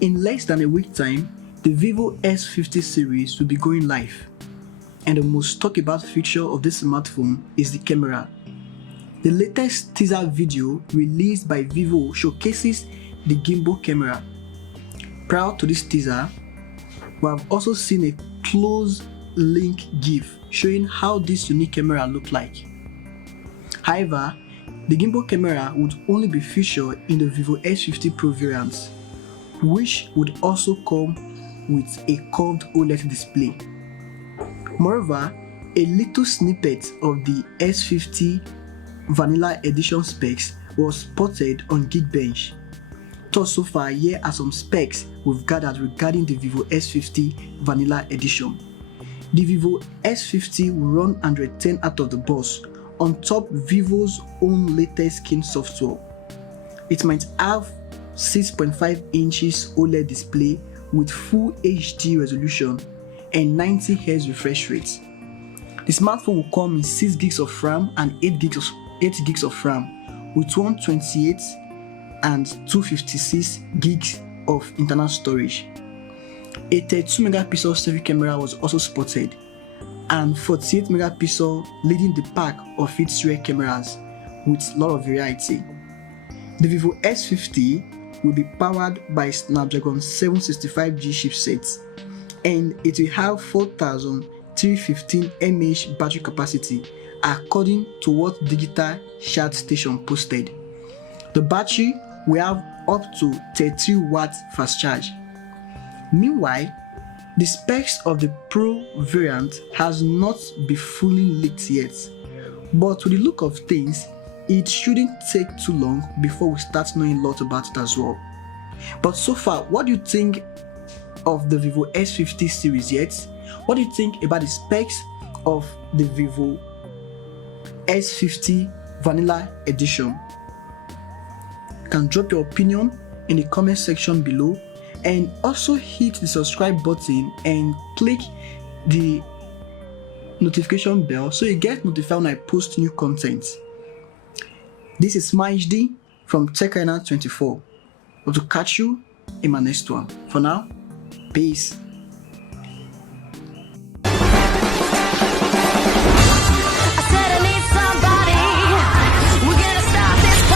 In less than a week time, the Vivo X50 series will be going live. And the most talked about feature of this smartphone is the camera. The latest teaser video released by Vivo showcases the gimbal camera. Prior to this teaser, we have also seen a close link GIF showing how this unique camera looked like. However, the gimbal camera would only be featured in the Vivo X50 Pro variants, which would also come with a curved OLED display. Moreover, a little snippet of the S50 Vanilla Edition specs was spotted on Geekbench. Thus, so far, here are some specs we've gathered regarding the Vivo S50 Vanilla Edition. The Vivo S50 will run 110 out of the box on top Vivo's own latest skin software. It might have 6.5 inches OLED display with full HD resolution and 90 Hz refresh rate. The smartphone will come in 6 gigs of RAM and 8 gigs of RAM with 128 and 256 gigs of internal storage. A 32 megapixel selfie camera was also spotted, and 48 megapixel leading the pack of its rear cameras with a lot of variety. The Vivo S50 will be powered by Snapdragon 765G chipset, and it will have 4315 mAh battery capacity according to what Digital Chat Station posted. The battery will have up to 30 watt fast charge. Meanwhile, the specs of the Pro variant has not been fully leaked yet, but with the look of things, it shouldn't take too long before we start knowing a lot about it as well. But so far, what do you think of the Vivo S50 series yet? What do you think about the specs of the Vivo S50 Vanilla Edition? You can drop your opinion in the comment section below, and also hit the subscribe button and click the notification bell so you get notified when I post new content. This is MkbHD from TechArena24. Hope to catch you in my next one. For now, peace.